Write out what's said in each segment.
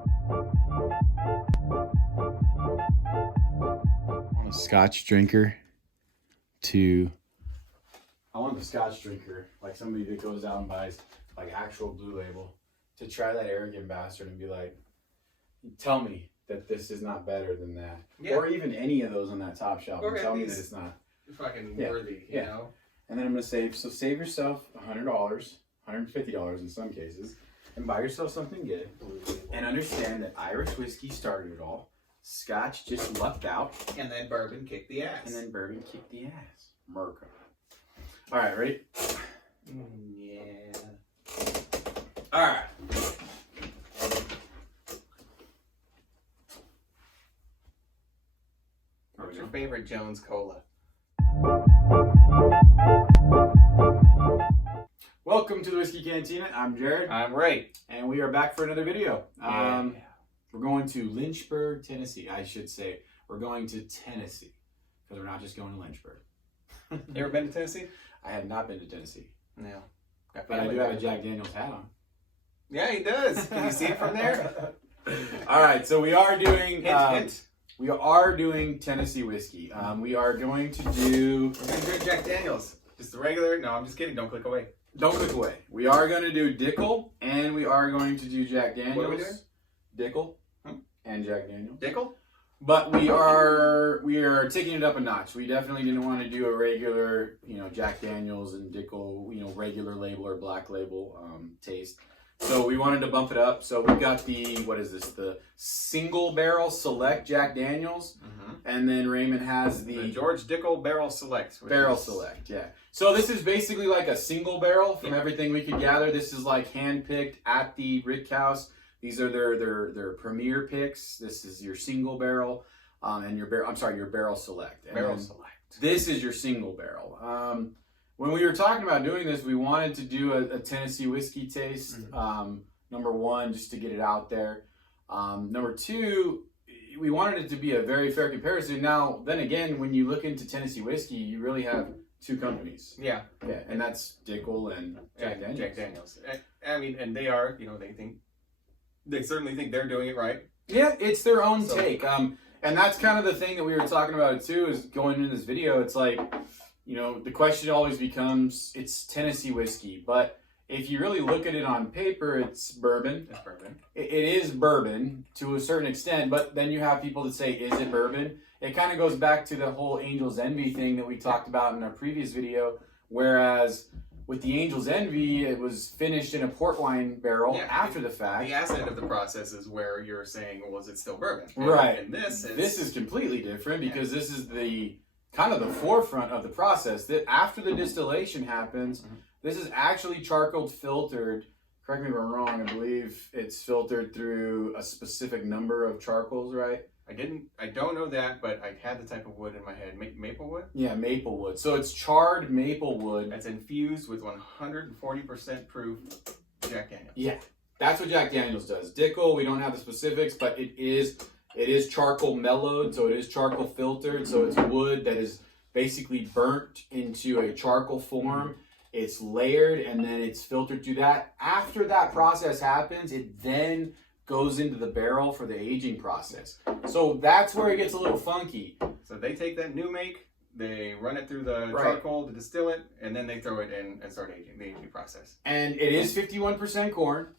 I want a Scotch drinker like somebody that goes out and buys like actual Blue Label, to try that arrogant bastard and be like, tell me that this is not better than that. Yeah. Or even any of those on that top shelf. Or tell me that it's not fucking worthy, you know? And then I'm going to save yourself $100, $150 in some cases, and buy yourself something good. And understand that Irish whiskey started it all. Scotch just lucked out. And then bourbon kicked the ass. Merca. All right, ready? Yeah. All right. What's your favorite Jones Cola? Welcome to the Whiskey Cantina. I'm Jared. I'm Ray. And we are back for another video. We're going to Lynchburg, Tennessee. I should say we're going to Tennessee, because we're not just going to Lynchburg. You ever been to Tennessee? I have not been to Tennessee. No. But I do have a Jack Daniel's hat on. Yeah, he does. Can you see it from there? All right, so we are doing hint. We are doing Tennessee whiskey. We are going to do... We're going to do Jack Daniel's. Just the regular... No, I'm just kidding. Don't click away. Don't click away. We are going to do Dickel, and we are going to do Jack Daniel's. What are we doing? Dickel and Jack Daniel's. Dickel? But we are taking it up a notch. We definitely didn't want to do a regular, Jack Daniel's and Dickel, regular label or black label taste. So we wanted to bump it up. So we've got the single barrel select Jack Daniel's. Mm-hmm. And then Raymond has the George Dickel Barrel Select. Select, yeah. So this is basically like a single barrel from everything we could gather. This is like hand-picked at the Rick House. These are their premier picks. This is your single barrel, and your barrel select. And barrel select. This is your single barrel. When we were talking about doing this, we wanted to do a Tennessee whiskey taste. Mm-hmm. Number one, just to get it out there. Number two, we wanted it to be a very fair comparison. Now, then again, when you look into Tennessee whiskey, you really have two companies. Yeah. Yeah, and that's Dickel and Jack Daniel's. Jack Daniel's. I mean, and they are, they certainly think they're doing it right. Yeah, it's their own take. And that's kind of the thing that we were talking about too, is going into this video. It's like, the question always becomes, it's Tennessee whiskey. But if you really look at it on paper, it's bourbon. It's bourbon. It is bourbon to a certain extent, but then you have people that say, is it bourbon? It kind of goes back to the whole Angel's Envy thing that we talked about in our previous video, whereas with the Angel's Envy, it was finished in a port wine barrel after the fact. The acid of the process is where you're saying, well, is it still bourbon? Right. And this is completely different, because this is the kind of the forefront of the process. That after the distillation happens, this is actually charcoal filtered. Correct me if I'm wrong. I believe it's filtered through a specific number of charcoals, right? I don't know that, but I had the type of wood in my head. Maple wood? Yeah, maple wood. So it's charred maple wood. That's infused with 140% proof Jack Daniel's. Yeah, that's what Jack Daniel's does. Dickel, we don't have the specifics, but it is charcoal mellowed, so it is charcoal filtered. So it's wood that is basically burnt into a charcoal form. It's layered, and then it's filtered through that. After that process happens, it then goes into the barrel for the aging process. So that's where it gets a little funky. So they take that new make, they run it through the charcoal to distill it, and then they throw it in and start aging, the aging process. And it is 51% corn.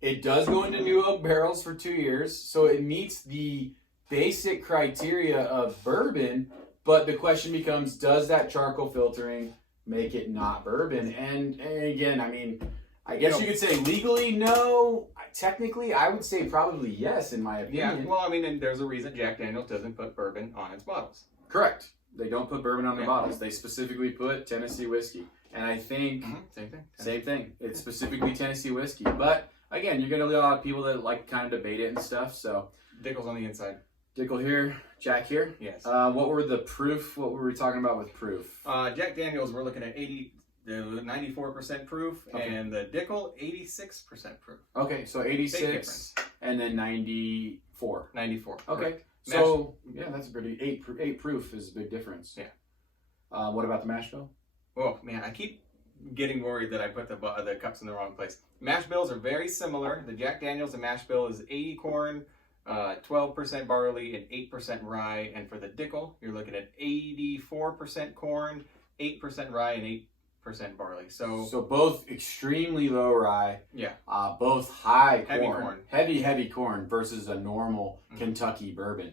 It does go into new oak barrels for 2 years, so it meets the basic criteria of bourbon, but the question becomes, does that charcoal filtering make it not bourbon? And again, I mean, I guess you could say legally, no. Technically, I would say probably yes, in my opinion. Yeah, well, I mean, and there's a reason Jack Daniel's doesn't put bourbon on its bottles. Correct. They don't put bourbon on the bottles. They specifically put Tennessee whiskey. And I think... Same thing. It's specifically Tennessee whiskey. But, again, you're going to get a lot of people that kind of debate it and stuff, so... Dickel's on the inside. Dickel here, Jack here. Yes. What were we talking about with proof? Jack Daniel's, we're looking at 94% proof, and the Dickel, 86% proof. Okay, so 86 and then 94. 94. Okay. Correct. So, yeah, that's a pretty... 8 proof is a big difference. Yeah. What about the mash bill? Oh, man, I keep getting worried that I put the cups in the wrong place. Mash bills are very similar. The Jack Daniels and mash bill is 80 corn, 12% barley, and 8% rye. And for the Dickel, you're looking at 84% corn, 8% rye, and 8% barley. So both extremely low rye. Yeah. Both high Heavy corn. corn. Heavy corn versus a normal Kentucky bourbon.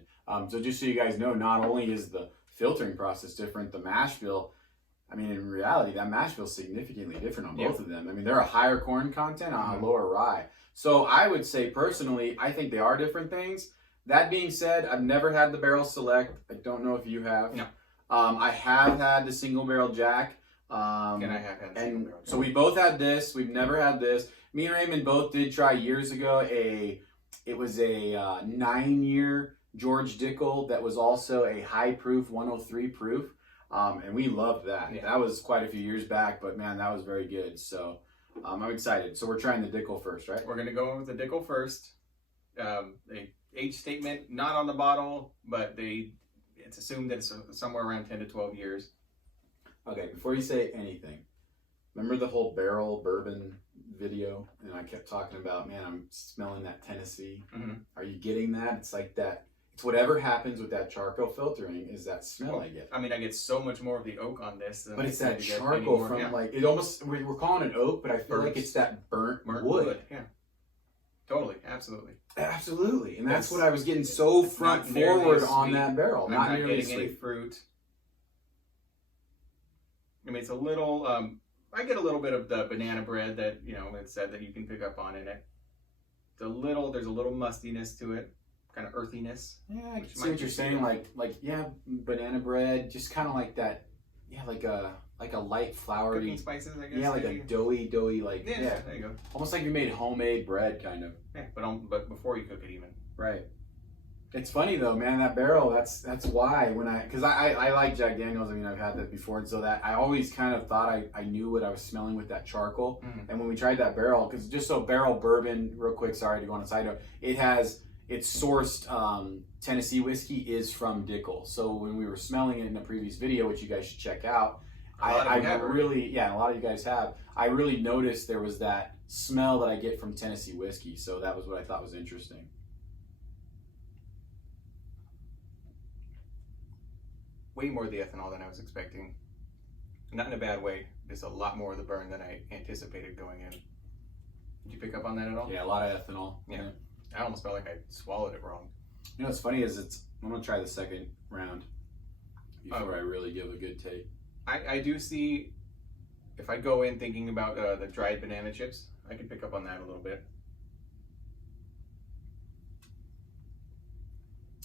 So just so you guys know, not only is the filtering process different, the mash bill, I mean, in reality, that mash bill is significantly different on both of them. I mean, they're a higher corn content on a lower rye. So I would say, personally, I think they are different things. That being said, I've never had the barrel select. I don't know if you have. No. I have had the single barrel Jack. And I have had the single barrel Jack. So we both had this. We've never had this. Me and Raymond both did try years ago it was a 9-year George Dickel that was also a high proof, 103 proof. And we loved that. Yeah. That was quite a few years back, but man, that was very good. So I'm excited. So we're trying the Dickel first, right? We're going to go in with the Dickel first. The age statement, not on the bottle, but it's assumed that it's somewhere around 10 to 12 years. Okay, before you say anything, remember the whole barrel bourbon video? And I kept talking about, man, I'm smelling that Tennessee. Are you getting that? It's like that. It's whatever happens with that charcoal filtering is that smell I get. I mean, I get so much more of the oak on this. Than but it's I that get charcoal anymore. from like, it almost, we're calling it oak, but I feel like it's that burnt wood. Yeah. Totally. Absolutely. Absolutely. And that's what I was getting so front forward on that barrel. I'm not getting any fruit. I mean, it's a little, I get a little bit of the banana bread that, it said that you can pick up on in it. There's a little mustiness to it. Kind of earthiness. Yeah, I can see what you're saying. Like banana bread, just kind of like that. Yeah, like a light floury. Cooking spices, I guess. Yeah, like a doughy, like yeah. There you go. Almost like you made homemade bread, kind of. Yeah, but before you cook it, even. Right. It's funny though, man. That barrel. That's why because I like Jack Daniels. I mean, I've had that before, and so that I always kind of thought I knew what I was smelling with that charcoal. And when we tried that barrel, because just so barrel bourbon, real quick. Sorry to go on a side note. It's sourced Tennessee whiskey is from Dickel. So when we were smelling it in a previous video, which you guys should check out, a lot of you guys have. I really noticed there was that smell that I get from Tennessee whiskey. So that was what I thought was interesting. Way more of the ethanol than I was expecting. Not in a bad way. Just a lot more of the burn than I anticipated going in. Did you pick up on that at all? Yeah, a lot of ethanol. Yeah. I almost felt like I swallowed it wrong. You know what's funny is I'm gonna try the second round before I really give a good take. I do see, if I go in thinking about the dried banana chips, I can pick up on that a little bit.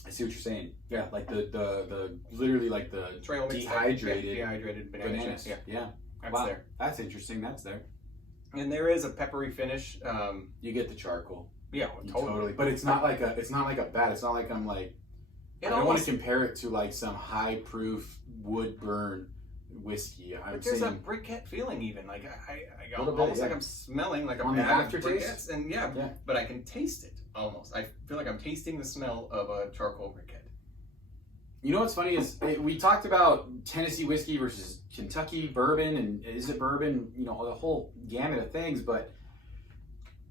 I see what you're saying. Yeah, like the literally like the trail mix, dehydrated banana chips. Yeah, that's there. That's interesting. That's there. And there is a peppery finish. You get the charcoal. Yeah, totally. But it's not like a bad. It's not like I'm like. I don't want to compare it to like some high proof wood burn whiskey. But there's a briquette feeling even. Like I almost like I'm smelling like a on the bag of aftertaste. Briquettes, and yeah, but I can taste it almost. I feel like I'm tasting the smell of a charcoal briquette. You know what's funny is we talked about Tennessee whiskey versus Kentucky bourbon, and is it bourbon? You know, the whole gamut of things, but.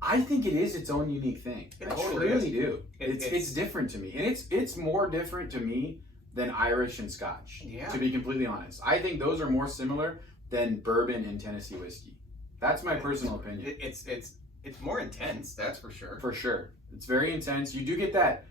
I think it is its own unique thing. I really do. It's different to me, and it's more different to me than Irish and Scotch. Yeah. To be completely honest, I think those are more similar than bourbon and Tennessee whiskey. That's my personal opinion. It's more intense, that's for sure. For sure, it's very intense. You do get that.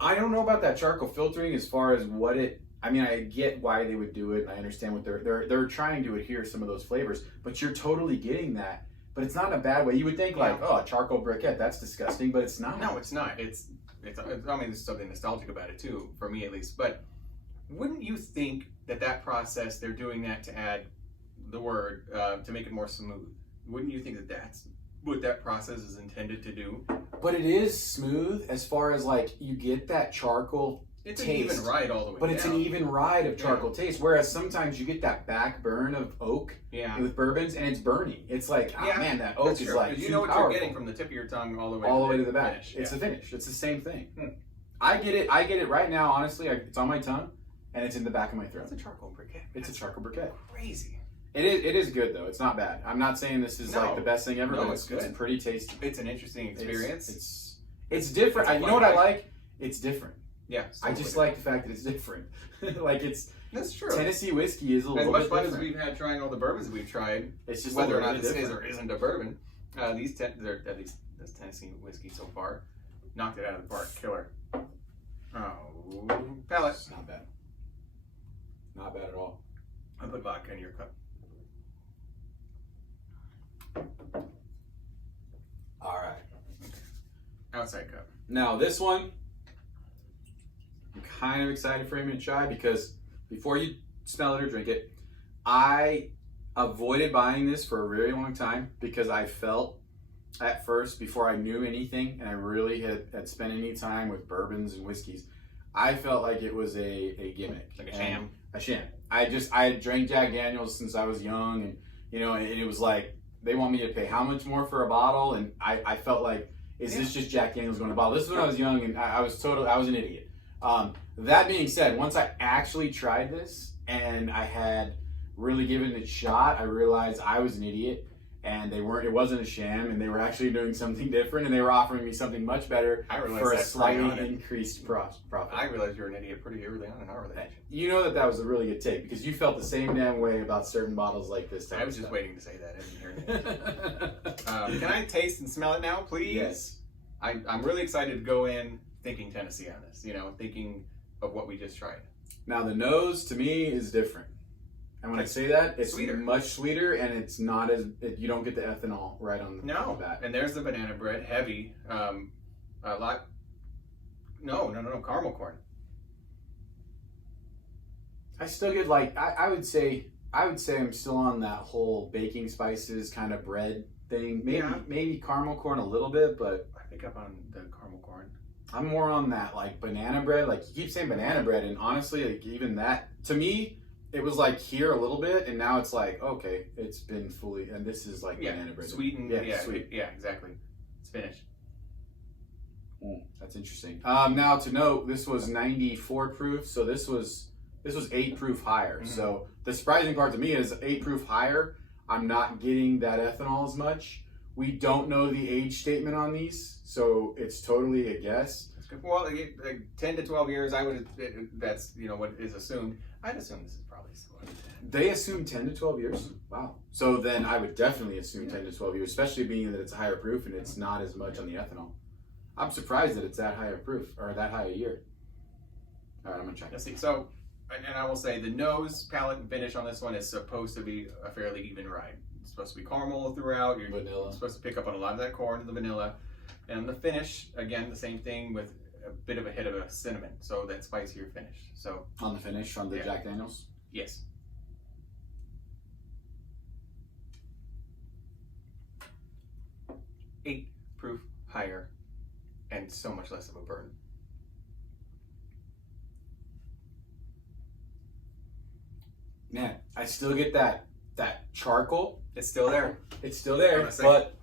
I don't know about that charcoal filtering as far as what it. I mean, I get why they would do it, and I understand what they're trying to adhere some of those flavors, but you're totally getting that. But it's not in a bad way. You would think like, oh, a charcoal briquette, that's disgusting, but it's not. No, it's not. It's. I mean, there's something nostalgic about it too, for me at least. But wouldn't you think that process they're doing that to add the word to make it more smooth? Wouldn't you think that that's what that process is intended to do? But it is smooth as far as like you get that charcoal. It's taste, an even ride all the way but down. It's an even ride of charcoal taste. Whereas sometimes you get that back burn of oak with bourbons, and it's burning. It's like, man, that oak is like you know what you're getting from the tip of your tongue all the way to the back. Finish. It's the finish. It's the same thing. I get it right now. Honestly, it's on my tongue, and it's in the back of my throat. It's a charcoal briquette. It's a charcoal briquette. Crazy. It is good though. It's not bad. I'm not saying this is like No. the best thing ever, No, but it's good. it's pretty tasty. It's an interesting experience. It's different. It's a You know what I fun like? It's different. Yeah, I just like the fact that it's different. Like it's that's true. Tennessee whiskey is a As little much bit fun different. as we've had trying all the bourbons we've tried, It's just whether a or little not bit this is different. or isn't a bourbon, they're at least this Tennessee whiskey so far knocked it out of the park. Killer. Oh, palate. It's not bad. Not bad at all. I put vodka in your cup. All right. Outside cup. Now this one, I'm kind of excited for him to try because before you smell it or drink it, I avoided buying this for a very long time because I felt at first, before I knew anything and I really had spent any time with bourbons and whiskeys, I felt like it was a gimmick. Like a sham. A sham. I had drank Jack Daniels since I was young, and and it was like they want me to pay how much more for a bottle, and I felt like, is this just Jack Daniels going to bottle? This is when I was young, and I was an idiot. That being said, once I actually tried this and I had really given it a shot, I realized I was an idiot, and it wasn't a sham, and they were actually doing something different, and they were offering me something much better for a slightly increased profit. I realized you were an idiot pretty early on in our relationship. You know that was a really good take because you felt the same damn way about certain bottles like this. I was just waiting to say that. I didn't hear it. Can I taste and smell it now, please? Yes. I'm really excited to go in thinking Tennessee on this. Thinking of what we just tried. Now the nose to me is different, and when I say that, it's sweeter. much sweeter, and it's not you don't get the ethanol right on the bat. And there's the banana bread, heavy, a lot. No, caramel corn. I still get I would say I'm still on that whole baking spices kind of bread thing. Maybe caramel corn a little bit, but I pick up on the caramel corn. I'm more on that banana bread. Like you keep saying banana bread, and honestly, even that to me, it was here a little bit, and now it's okay, it's been fully, and this is banana bread, sweetened. Sweet. Yeah, exactly. It's finished. That's interesting. Now to note, this was 94 proof, so this was 8 proof higher. Mm-hmm. So the surprising part to me is 8 proof higher. I'm not getting that ethanol as much. We don't know the age statement on these, so it's totally a guess. That's good. Well, 10 to 12 years, that's what is assumed. I'd assume this is probably still. They assume 10 to 12 years? Wow. So then I would definitely assume 10 to 12 years, especially being that it's higher proof and it's not as much on the ethanol. I'm surprised that it's that high a proof, or that high a year. All right, I'm going to check. Let's see. So, and I will say the nose, palate, and finish on this one is supposed to be a fairly even ride. It's supposed to be caramel throughout. You're vanilla. Supposed to pick up on a lot of that corn and the vanilla. And the finish, again, the same thing with a bit of a hit of a cinnamon. So that spicier finish. So on the finish, on the Jack Daniels? Yes. Eight proof higher and so much less of a burn. Man, I still get that charcoal. It's still there. It's still there,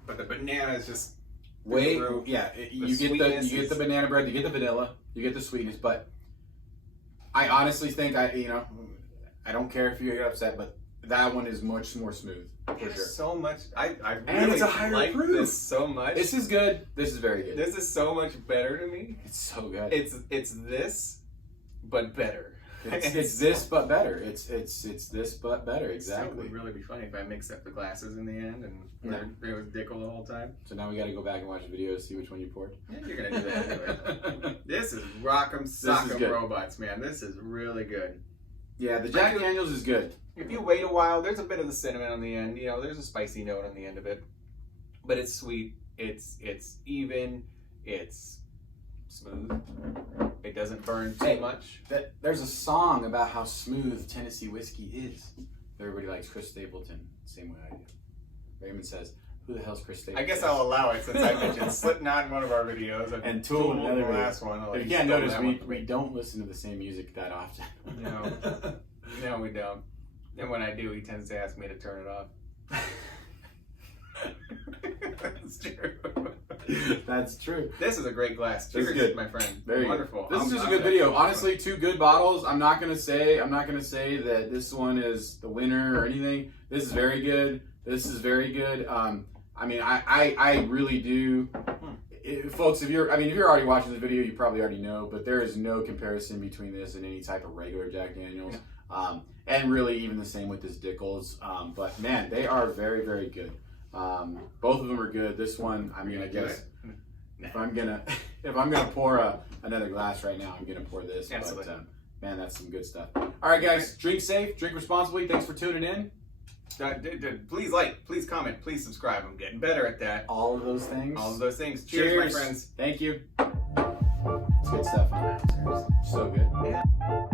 but the banana is just you get the banana bread, you get the vanilla, you get the sweetness, but I honestly think I don't care if you get upset, but that one is much more smooth for sure. So much. I and really it's a higher like proof. This so much. This is good. This is very good. This is so much better to me. It's so good. It's this, but better. It's this but better. It's this but better. Exactly. It would really be funny if I mixed up the glasses in the end and it was Dickel the whole time. So now we got to go back and watch the video to see which one you poured. Yeah, you're gonna do that anyway. This is Rock'em Sock'em Robots, man. This is really good. Yeah, the Jack Daniels is good. If you wait a while, there's a bit of the cinnamon on the end. There's a spicy note on the end of it, but it's sweet. It's even. It's smooth. It doesn't burn too much. There's a song about how smooth Tennessee whiskey is. Everybody likes Chris Stapleton, same way I do. Raymond says, "Who the hell's Chris Stapleton?" I guess I'll allow it since I mentioned Slipknot in one of our videos and Tool in the last one. If you can't notice, we don't listen to the same music that often. No, we don't. And when I do, he tends to ask me to turn it off. That's true. That's true. This is a great glass. This is Cheers, good. my friend. Very Wonderful. Good. This is just a I'm good video. actually- Honestly, 2 good bottles. I'm not gonna say that this one is the winner or anything. This is very good. This is very good. I mean, I really do. Folks, if you're already watching this video, you probably already know, but there is no comparison between this and any type of regular Jack Daniels. Yeah. And really even the same with this Dickels. But man, they are very, very good. Both of them are good. This one, I mean, I guess if I'm gonna pour another glass right now, I'm gonna pour this. Absolutely. But man, that's some good stuff. All right, guys, drink safe, drink responsibly. Thanks for tuning in. Please like, please comment, please subscribe. I'm getting better at that. All of those things. All of those things. Cheers, my friends. Thank you. It's good stuff on that. So good. Yeah.